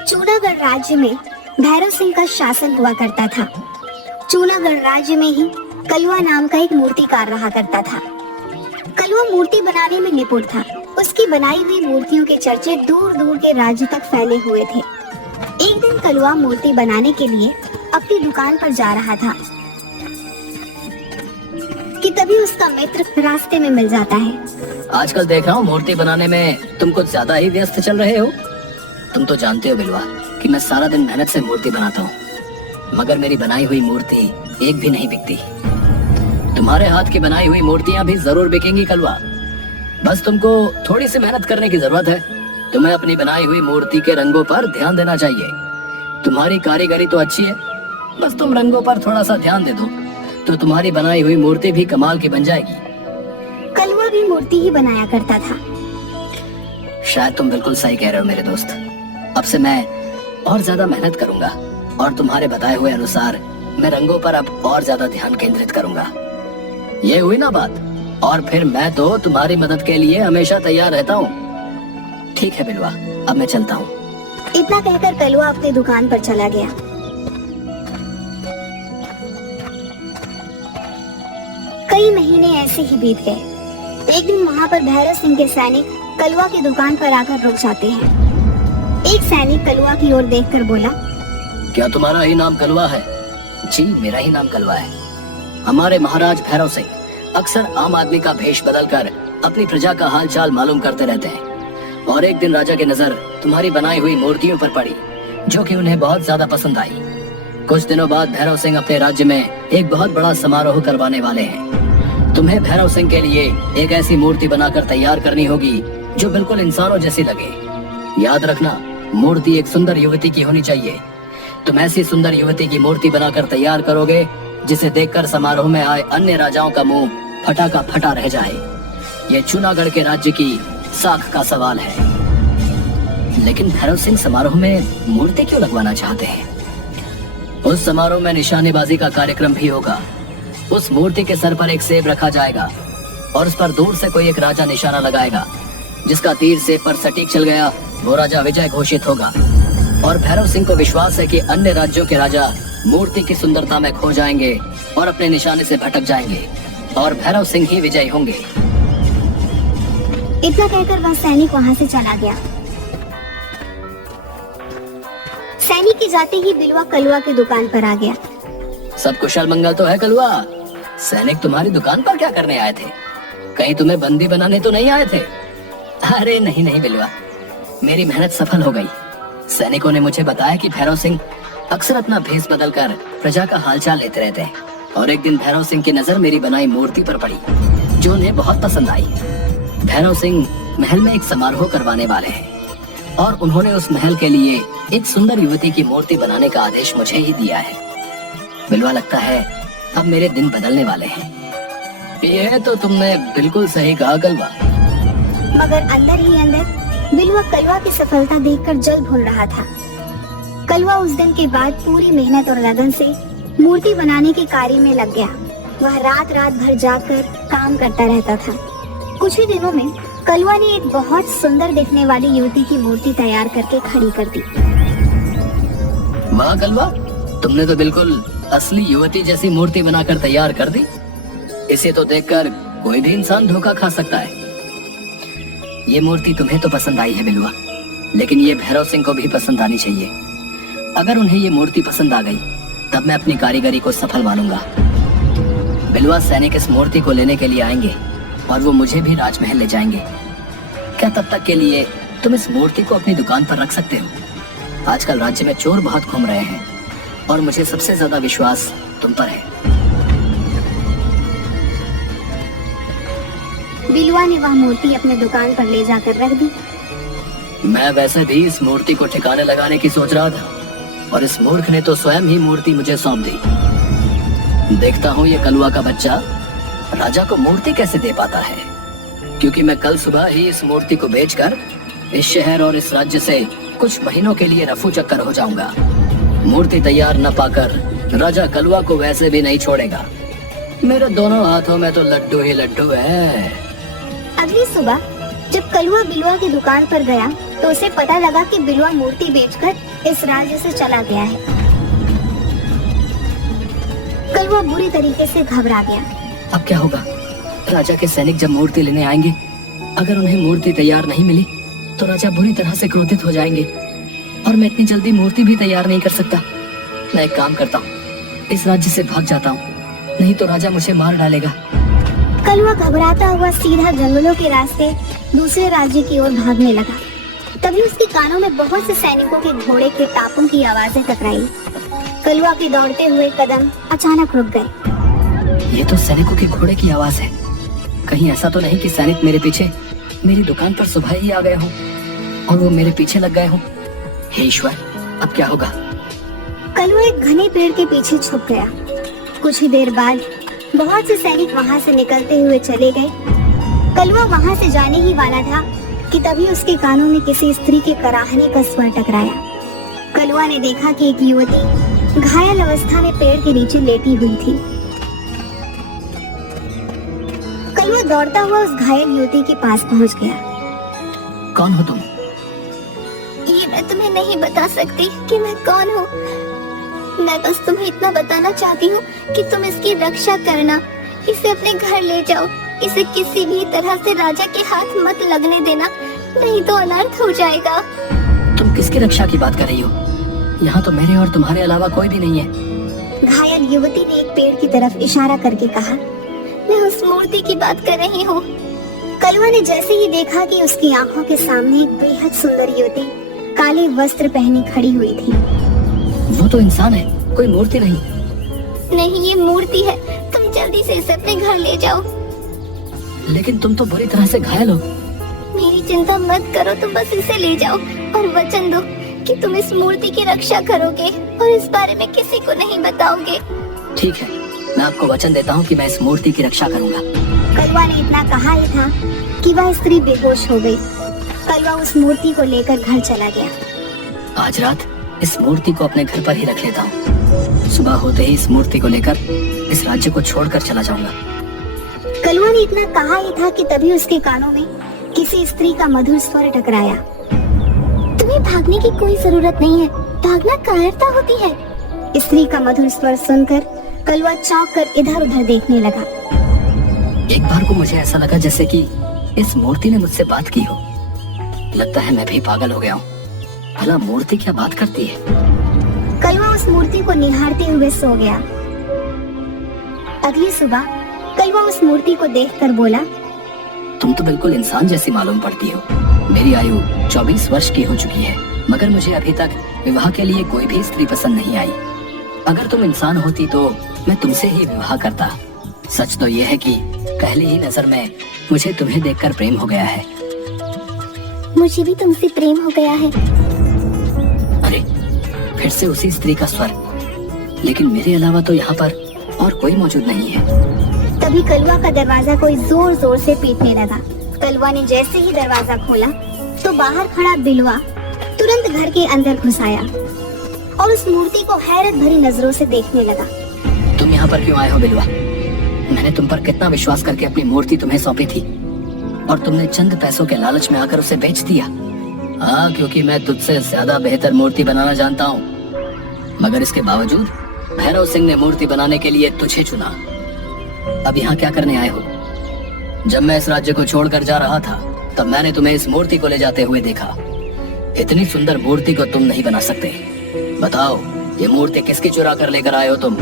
चूनागढ़ राज्य में भैरव सिंह का शासन हुआ करता था। चूनागढ़ राज्य में ही कलवा नाम का एक मूर्तिकार रहा करता था। कलवा मूर्ति बनाने में निपुण था। उसकी बनाई हुई मूर्तियों के चर्चे दूर दूर के राज्य तक फैले हुए थे। एक दिन कलवा मूर्ति बनाने के लिए अपनी दुकान पर जा रहा था कि तभी उसका मित्र रास्ते में मिल जाता है। आजकल देख रहा हूँ मूर्ति बनाने में तुम कुछ ज्यादा ही व्यस्त चल रहे हो। तुम तो जानते हो बिलवा कि मैं सारा दिन मेहनत से मूर्ति बनाता हूँ, मगर मेरी बनाई हुई मूर्ति एक भी नहीं बिकती। तुम्हारे हाथ की बनाई हुई मूर्तियाँ भी जरूर बिकेंगी कलवा। बस तुमको थोड़ी सी मेहनत करने की जरूरत है। तुम्हें अपनी बनाई हुई मूर्ति के रंगों पर ध्यान देना चाहिए। तुम्हारी कारीगरी तो अच्छी है, बस तुम रंगों पर थोड़ा सा ध्यान दे दो तो तुम्हारी बनाई हुई मूर्ति भी कमाल की बन जाएगी। कलवा भी मूर्ति ही बनाया करता था। शायद तुम बिल्कुल सही कह रहे हो मेरे दोस्त। अब से मैं और ज्यादा मेहनत करूंगा और तुम्हारे बताए हुए अनुसार मैं रंगों पर अब और ज्यादा ध्यान केंद्रित करूंगा। ये हुई ना बात? और फिर मैं तो तुम्हारी मदद के लिए हमेशा तैयार रहता हूँ। ठीक है बिलवा, अब मैं चलता हूँ। इतना कहकर कलवा अपनी दुकान पर चला गया। कई महीने ऐसे ही बीत गए। एक दिन वहाँ पर भैरव सिंह के सैनिक कलवा की दुकान पर आकर रुक जाते हैं। एक सैनिक कलवा की ओर देखकर बोला, क्या तुम्हारा ही नाम कलवा है? जी मेरा ही नाम कलवा है। हमारे महाराज भैरव सिंह अक्सर आम आदमी का भेष बदलकर अपनी प्रजा का हाल चाल मालूम करते रहते हैं, और एक दिन राजा की नजर तुम्हारी बनाई हुई मूर्तियों पर पड़ी, जो कि उन्हें बहुत ज्यादा पसंद आई। कुछ दिनों बाद भैरव सिंह अपने राज्य में एक बहुत बड़ा समारोह करवाने वाले हैं। तुम्हें भैरव सिंह के लिए एक ऐसी मूर्ति बनाकर तैयार करनी होगी जो बिल्कुल इंसानों जैसी लगे। याद रखना, मूर्ति एक सुंदर युवती की होनी चाहिए। तुम ऐसी सुंदर युवती की मूर्ति बनाकर तैयार करोगे जिसे देखकर समारोह में आए अन्य राजाओं का मुंह फटा का फटा रह जाए। ये चूनागढ़ के राज्य की साख का सवाल है। लेकिन भैरव सिंह समारोह में मूर्ति क्यों लगवाना चाहते हैं? उस समारोह में निशानेबाजी का कार्यक्रम भी होगा। उस मूर्ति के सर पर एक सेब रखा जाएगा और उस पर दूर से कोई एक राजा निशाना लगाएगा। जिसका तीर सेब पर सटीक चल गया वो राजा विजय घोषित होगा। और भैरव सिंह को विश्वास है कि अन्य राज्यों के राजा मूर्ति की सुंदरता में खो जाएंगे और अपने निशाने से भटक जाएंगे और भैरव सिंह ही विजयी होंगे। इतना कहकर वह सैनिक वहाँ से चला गया। सैनिक के जाते ही बिलवा कलवा की दुकान पर आ गया। सब कुशल मंगल तो है कलवा? सैनिक तुम्हारी दुकान पर क्या करने आए थे? कहीं तुम्हें बंदी बनाने तो नहीं आए थे? अरे नहीं नहीं बिलवा, मेरी मेहनत सफल हो गई। सैनिकों ने मुझे बताया कि भैरव सिंह अक्सर अपना भेष बदलकर प्रजा का हालचाल लेते रहते हैं, और एक दिन भैरव सिंह की नजर मेरी बनाई मूर्ति पर पड़ी जो उन्हें बहुत पसंद आई। भैरव सिंह महल में एक समारोह करवाने वाले हैं और उन्होंने उस महल के लिए एक सुंदर युवती की मूर्ति बनाने का आदेश मुझे ही दिया है। बिलवा लगता है अब मेरे दिन बदलने वाले हैं। ये तो तुमने बिल्कुल सही कहा कलवा। मगर अंदर ही अंदर बिलवा कलवा की सफलता देखकर जल भूल रहा था। कलवा उस दिन के बाद पूरी मेहनत और लगन से मूर्ति बनाने के कार्य में लग गया। वह रात रात भर जाकर काम करता रहता था। कुछ ही दिनों में कलवा ने एक बहुत सुंदर दिखने वाली युवती की मूर्ति तैयार करके खड़ी कर दी। वाह कलवा, तुमने तो बिल्कुल असली युवती जैसी मूर्ति बनाकर तैयार कर दी। इसे तो देखकर कोई भी इंसान धोखा खा सकता है। ये मूर्ति तुम्हें तो पसंद आई है बिलवा, लेकिन ये भैरव सिंह को भी पसंद आनी चाहिए। अगर उन्हें ये मूर्ति पसंद आ गई तब मैं अपनी कारीगरी को सफल मानूंगा। बिलवा, सैनिक इस मूर्ति को लेने के लिए आएंगे और वो मुझे भी राजमहल ले जाएंगे। क्या तब तक के लिए तुम इस मूर्ति को अपनी दुकान पर रख सकते हो? आजकल राज्य में चोर बहुत घूम रहे हैं और मुझे सबसे ज्यादा विश्वास तुम पर है। बिलवा ने वह मूर्ति अपने दुकान पर ले जाकर रख दी। मैं वैसे भी इस मूर्ति को ठिकाने लगाने की सोच रहा था और इस मूर्ख ने तो स्वयं ही मूर्ति मुझे सौंप दी। देखता हूँ ये कलवा का बच्चा राजा को मूर्ति कैसे दे पाता है, क्योंकि मैं कल सुबह ही इस मूर्ति को बेचकर इस शहर और इस राज्य से कुछ महीनों के लिए रफू चक्कर हो जाऊंगा। मूर्ति तैयार न पाकर राजा कलवा को वैसे भी नहीं छोड़ेगा। मेरे दोनों हाथों में तो लड्डू ही लड्डू है। अगली सुबह जब कलवा बिलवा की दुकान पर गया तो उसे पता लगा कि बिलवा मूर्ति बेचकर इस राज्य से चला गया है। कलवा बुरी तरीके से घबरा गया। अब क्या होगा? राजा के सैनिक जब मूर्ति लेने आएंगे, अगर उन्हें मूर्ति तैयार नहीं मिली तो राजा बुरी तरह से क्रोधित हो जाएंगे और मैं इतनी जल्दी मूर्ति भी तैयार नहीं कर सकता। मैं एक काम करता हूँ, इस राज्य से भाग जाता हूँ, नहीं तो राजा मुझे मार डालेगा। कलवा घबराता हुआ सीधा जंगलों के रास्ते दूसरे राज्य की ओर भागने लगा। तभी उसके कानों में बहुत से सैनिकों के घोड़े के टापों की आवाजें टकराई। कलवा के दौड़ते हुए कदम अचानक रुक गए। ये तो सैनिकों के घोड़े की आवाज है। कहीं ऐसा तो नहीं कि सैनिक मेरे पीछे मेरी दुकान पर सुबह ही आ गए हों और वो मेरे पीछे लग गए हों। हे ईश्वर, अब क्या होगा? कलवा एक घने पेड़ के पीछे छुप गया। कुछ ही देर बाद बहुत से सैनिक वहां से निकलते हुए चले गए। कलवा वहां से जाने ही वाला था कि तभी उसके कानों में किसी स्त्री के कराहने का स्वर टकराया। कलवा ने देखा कि एक युवती घायल अवस्था में पेड़ के नीचे लेटी हुई थी। कलवा दौड़ता हुआ उस घायल युवती के पास पहुंच गया। कौन हो तुम? ये मैं तुम्हें नहीं बता सकती कि मैं कौन हूँ। मैं बस तुम्हें इतना बताना चाहती हूँ कि तुम इसकी रक्षा करना, इसे अपने घर ले जाओ। इसे किसी भी तरह से राजा के हाथ मत लगने देना, नहीं तो अनर्थ हो जाएगा। तुम किसकी रक्षा की बात कर रही हो? यहाँ तो मेरे और तुम्हारे अलावा कोई भी नहीं है। घायल युवती ने एक पेड़ की तरफ इशारा करके कहा, मैं उस मूर्ति की बात कर रही हूँ। कलवा ने जैसे ही देखा कि उसकी आंखों के सामने एक बेहद सुंदर युवती काले वस्त्र पहनी खड़ी हुई थी। वो तो इंसान है, कोई मूर्ति नहीं। नहीं, ये मूर्ति है। तुम जल्दी से इसे अपने घर ले जाओ। लेकिन तुम तो बुरी तरह से घायल हो। मेरी चिंता मत करो, तुम बस इसे ले जाओ और वचन दो कि तुम इस मूर्ति की रक्षा करोगे और इस बारे में किसी को नहीं बताओगे। ठीक है, मैं आपको वचन देता हूँ कि मैं इस मूर्ति की रक्षा करूँगा। कलवा ने इतना कहा ही था कि वह स्त्री बेहोश हो गई। कलवा उस मूर्ति को लेकर घर चला गया। आज रात इस मूर्ति को अपने घर पर ही रख लेता हूँ। सुबह होते ही इस मूर्ति को लेकर इस राज्य को छोड़कर चला जाऊंगा। कलवा ने इतना कहा ही था कि तभी उसके कानों में किसी स्त्री का मधुर स्वर टकराया। तुम्हें भागने की कोई जरूरत नहीं है, भागना कायरता होती है। स्त्री का मधुर स्वर सुनकर कलवा चौंक कर इधर उधर देखने लगा। एक बार को मुझे ऐसा लगा जैसे कि इस मूर्ति ने मुझसे बात की हो। लगता है मैं भी पागल हो गया हूँ। भला मूर्ति क्या बात करती है? कलवा उस मूर्ति को निहारते हुए सो गया। अगली सुबह कलवा उस मूर्ति को देखकर बोला, तुम तो बिल्कुल इंसान जैसी मालूम पड़ती हो। मेरी आयु 24 वर्ष की हो चुकी है, मगर मुझे अभी तक विवाह के लिए कोई भी स्त्री पसंद नहीं आई। अगर तुम इंसान होती तो मैं तुमसे ही विवाह करता। सच तो यह है कि पहली ही नजर में मुझे तुम्हें देखकर प्रेम हो गया है। मुझे भी तुमसे प्रेम हो गया है। अरे, फिर से उसी स्त्री का स्वर। लेकिन मेरे अलावा तो यहाँ पर और कोई मौजूद नहीं है। तभी कलवा का दरवाजा कोई जोर जोर से पीटने लगा। कलवा ने जैसे ही दरवाजा खोला तो बाहर खड़ा बिलवा तुरंत घर के अंदर घुस आया और उस मूर्ति को हैरत भरी नजरों से देखने लगा। तुम यहाँ पर क्यों आए हो बिलवा? मैंने तुम पर कितना विश्वास करके अपनी मूर्ति तुम्हें सौंपी थी और तुमने चंद पैसों के लालच में आकर उसे बेच दिया। हाँ, क्योंकि मैं तुझसे ज्यादा बेहतर मूर्ति बनाना जानता हूँ। मगर इसके बावजूद भैरव सिंह ने मूर्ति बनाने के लिए तुझे चुना। अब यहाँ क्या करने आए हो? जब मैं इस राज्य को छोड़कर जा रहा था तब मैंने तुम्हें इस मूर्ति को ले जाते हुए देखा। इतनी सुंदर मूर्ति को तुम नहीं बना सकते। बताओ, ये मूर्ति किसकी चुरा कर लेकर आए हो तुम?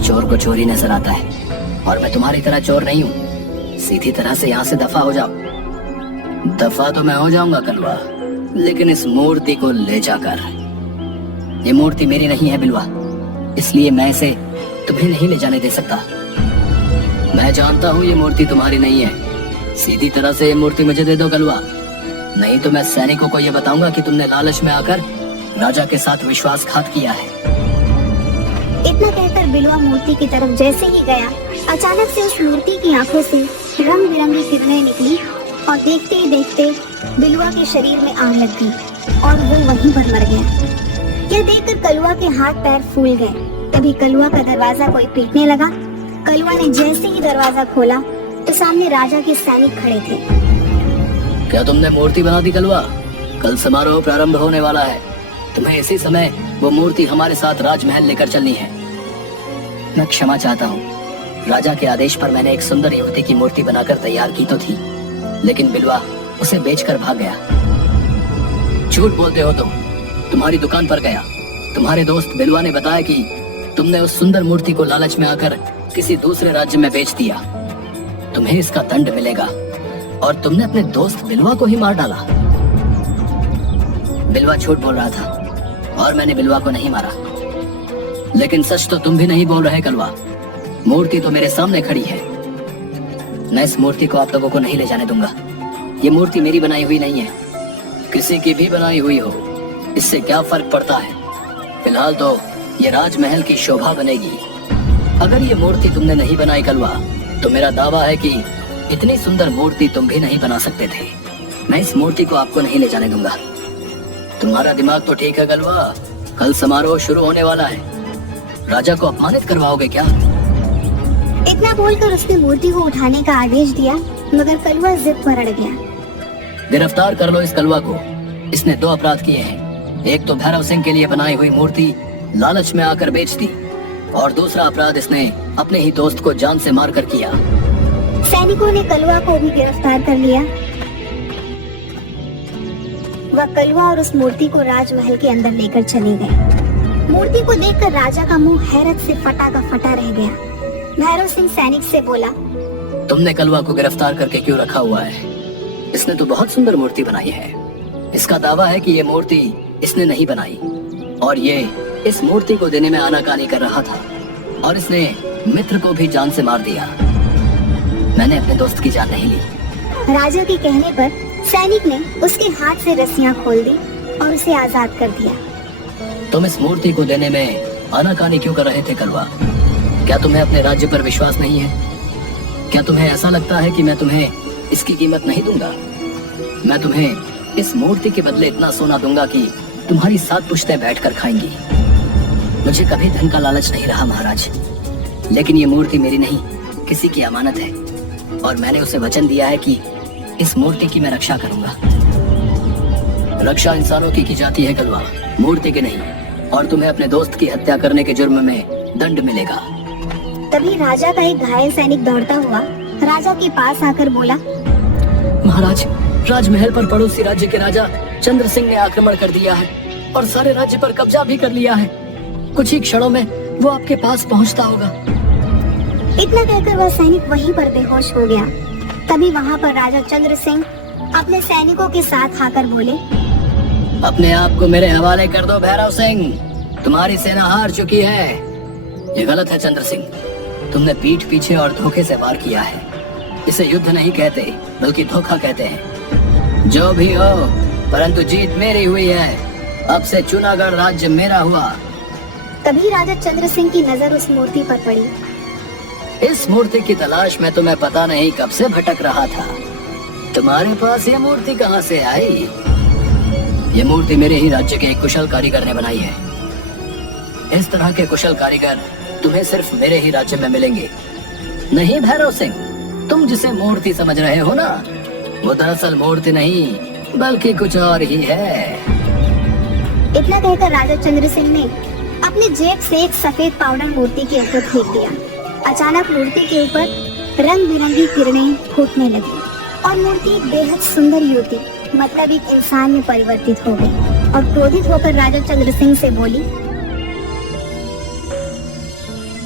चोर को चोरी नजर आता है और मैं तुम्हारी तरह चोर नहीं हूँ। सीधी तरह से यहाँ से दफा हो जाओ। दफा तो मैं हो जाऊंगा कलवा, लेकिन इस मूर्ति को ले जाकर। ये मूर्ति मेरी नहीं है बिलवा, इसलिए मैं इसे तुम्हें नहीं ले जाने दे सकता। मैं जानता हूँ ये मूर्ति तुम्हारी नहीं है। सीधी तरह से ये मूर्ति मुझे दे दो कलवा, नहीं तो मैं सैनिकों को ये बताऊंगा कि तुमने लालच में आकर राजा के साथ विश्वासघात किया है। इतना कहकर बिलवा मूर्ति की तरफ जैसे ही गया, अचानक से उस मूर्ति की आंखों से रंग बिरंगी किरणें निकली और देखते ही देखते बिलवा के शरीर में आग लग गई और वो वहीं पर मर गया। यह देखकर कलवा के हाथ पैर फूल गए तभी कलवा का दरवाजा कोई पीटने लगा। कलवा ने जैसे ही दरवाजा खोला तो सामने राजा के सैनिक खड़े थे। क्या तुमने मूर्ति बना दी कलवा? कल समारोह प्रारंभ होने वाला है, तुम्हें इसी समय वो मूर्ति हमारे साथ राजमहल लेकर चलनी है। मैं क्षमा चाहता हूँ, राजा के आदेश पर मैंने एक सुंदर युवती की मूर्ति बनाकर तैयार की तो थी, लेकिन बिलवा उसे बेचकर भाग गया। झूठ बोलते हो तुम। तुम्हारी दुकान पर गया, तुम्हारे दोस्त बिलवा ने बताया कि तुमने उस सुंदर मूर्ति को लालच में आकर किसी दूसरे राज्य में बेच दिया। तुम्हें इसका दंड मिलेगा। और तुमने अपने दोस्त बिलवा को ही मार डाला। बिलवा झूठ बोल रहा था और मैंने बिलवा को नहीं मारा। लेकिन सच तो तुम भी नहीं बोल रहे कलवा। मूर्ति तो मेरे सामने खड़ी है। मैं इस मूर्ति को आप लोगों को नहीं ले जाने दूंगा। ये मूर्ति मेरी बनाई हुई नहीं है, किसी की भी बनाई हुई हो, इससे क्या फर्क पड़ता है। फिलहाल तो ये राजमहल की शोभा बनेगी। अगर ये मूर्ति तुमने नहीं बनाई कलवा, तो मेरा दावा है कि इतनी सुंदर मूर्ति तुम भी नहीं बना सकते थे। मैं इस मूर्ति को आपको नहीं ले जाने दूंगा। तुम्हारा दिमाग तो ठीक है कलवा। कल समारोह शुरू होने वाला है, राजा को अपमानित करवाओगे क्या? इतना बोलकर उसने मूर्ति को उठाने का आदेश दिया, मगर कलवा जिद पर अड़ गया। गिरफ्तार कर लो इस कलवा को। इसने 2 अपराध किए हैं। एक तो भैरव सिंह के लिए बनाई हुई मूर्ति लालच में आकर बेच दी, और दूसरा अपराध इसने अपने ही दोस्त को जान से मारकर किया। सैनिकों ने कलवा को भी गिरफ्तार कर लिया। वह कलवा और उस मूर्ति को राजमहल के अंदर लेकर चले गए। मूर्ति को देखकर राजा का मुंह हैरत से फटा का फटा रह गया। भैरव सिंह सैनिक से बोला, तुमने कलवा को गिरफ्तार करके क्यों रखा हुआ है? इसने तो बहुत सुंदर मूर्ति बनाई है। इसका दावा है कि ये मूर्ति इसने नहीं बनाई, और ये इस मूर्ति को देने में आनाकानी कर रहा था, और इसने मित्र को भी जान से मार दिया। मैंने अपने दोस्त की जान नहीं ली। राजा के कहने पर सैनिक ने उसके हाथ से रस्सियां खोल दी और उसे आजाद कर दिया। तुम इस मूर्ति को देने में आनाकानी क्यों कर रहे थे कलवा? क्या तुम्हें अपने राज्य पर विश्वास नहीं है? क्या तुम्हें ऐसा लगता है कि मैं तुम्हें इसकी कीमत नहीं दूंगा? मैं तुम्हें इस मूर्ति के बदले इतना सोना दूंगा कि तुम्हारी 7 पुश्तें बैठकर खाएंगी। मुझे कभी धन का लालच नहीं रहा महाराज, लेकिन ये मूर्ति मेरी नहीं, किसी की अमानत है, और मैंने उसे वचन दिया है कि इस मूर्ति की मैं रक्षा करूंगा। रक्षा इंसानों की जाती है कलवा, मूर्ति की नहीं, और तुम्हें अपने दोस्त की हत्या करने के जुर्म में दंड मिलेगा। तभी राजा का एक घायल सैनिक दौड़ता हुआ राजा के पास आकर बोला, महाराज, राजमहल पर पड़ोसी राज्य के राजा चंद्र सिंह ने आक्रमण कर दिया है और सारे राज्य पर कब्जा भी कर लिया है। कुछ ही क्षणों में वो आपके पास पहुंचता होगा। इतना कहकर वह सैनिक वहीं पर बेहोश हो गया। तभी वहां पर राजा चंद्र सिंह अपने सैनिकों के साथ आकर बोले, अपने आप को मेरे हवाले कर दो भैरव सिंह, तुम्हारी सेना हार चुकी है। ये गलत है चंद्र सिंह, तुमने पीठ पीछे और धोखे से वार किया है। इसे युद्ध नहीं कहते, बल्कि धोखा कहते हैं। जो भी हो, परंतु जीत मेरी हुई है। अब से चुनागढ़ राज्य मेरा हुआ। तभी राजा चंद्र सिंह की नजर उस मूर्ति पर पड़ी। इस मूर्ति की तलाश में तुम्हें पता नहीं कब से भटक रहा था। तुम्हारे पास ये मूर्ति कहाँ से आई? ये मूर्ति मेरे ही राज्य के एक कुशल कारीगर ने बनाई है। इस तरह के कुशल कारीगर तुम्हें सिर्फ मेरे ही राज्य में मिलेंगे। नहीं भैरव सिंह, तुम जिसे मूर्ति समझ रहे हो ना, वो दरअसल मूर्ति नहीं बल्कि कुछ और ही है। इतना कहकर राजा चंद्र सिंह ने अपने जेब से एक सफेद पाउडर मूर्ति के ऊपर फेंक दिया। अचानक मूर्ति के ऊपर रंग बिरंगी किरणें फूटने लगी और मूर्ति बेहद सुंदर युवती, मतलब एक इंसान में परिवर्तित हो गई और क्रोधित होकर राजा चंद्र सिंह से बोली,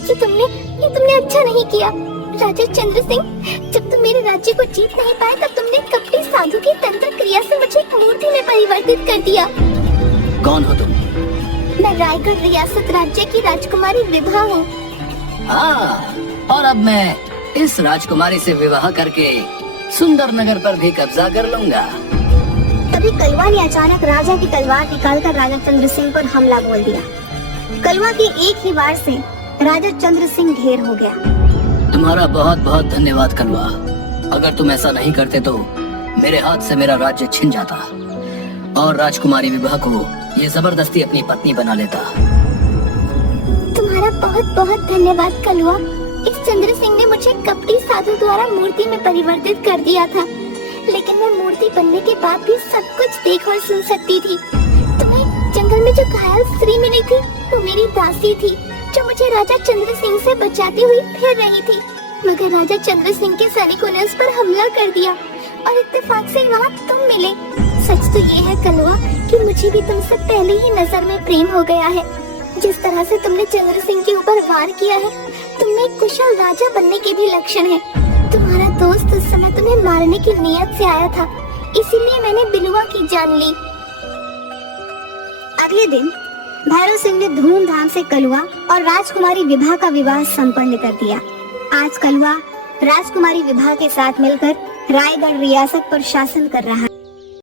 ये तुमने अच्छा नहीं किया राजा चंद्र सिंह। जब तुम मेरे राज्य को जीत नहीं पाए, तब तुमने कपटी साधु की तंत्र क्रिया से मुझे एक मूर्ति में परिवर्तित कर दिया। कौन हो तुम? मैं रायगढ़ रियासत राज्य की राजकुमारी विभा हूँ। हाँ, और अब मैं इस राजकुमारी से विवाह करके सुंदर नगर पर भी कब्जा कर लूंगा। तभी कलवा ने अचानक राजा की तलवार निकालकर राजा चंद्र सिंह पर हमला बोल दिया। कलवा के एक ही वार से राजा चंद्र सिंह ढेर हो गया। तुम्हारा बहुत बहुत धन्यवाद कलवा। अगर तुम ऐसा नहीं करते तो मेरे हाथ से मेरा राज्य छिन जाता और राजकुमारी विभा को ये जबरदस्ती अपनी पत्नी बना लेता। तुम्हारा बहुत बहुत धन्यवाद कलुआ। इस चंद्र सिंह ने मुझे कपटी साधु द्वारा मूर्ति में परिवर्तित कर दिया था, लेकिन मैं मूर्ति बनने के बाद भी सब कुछ देख और सुन सकती थी। तुम्हें जंगल में जो घायल स्त्री मिली थी वो मेरी दासी थी, जो मुझे राजा चंद्र सिंह से बचाती हुई फिर रही थी। मगर राजा चंद्र सिंह के सैनिकों ने उस पर हमला कर दिया और इत्तेफाक से वहाँ तुम मिले। सच तो ये है कलुआ कि मुझे भी तुमसे पहले ही नजर में प्रेम हो गया है। जिस तरह से तुमने चंद्र सिंह के ऊपर वार किया है, तुम में एक कुशल राजा बनने के भी लक्षण है। तुम्हारा दोस्त उस समय तुम्हें मारने की नीयत से आया था, इसीलिए मैंने बिलुआ की जान ली। अगले दिन भैरव सिंह ने धूमधाम से कलुआ और राजकुमारी विभा का विवाह संपन्न कर दिया। आज कलुआ राजकुमारी विभा के साथ मिलकर रायगढ़ रियासत पर शासन कर रहा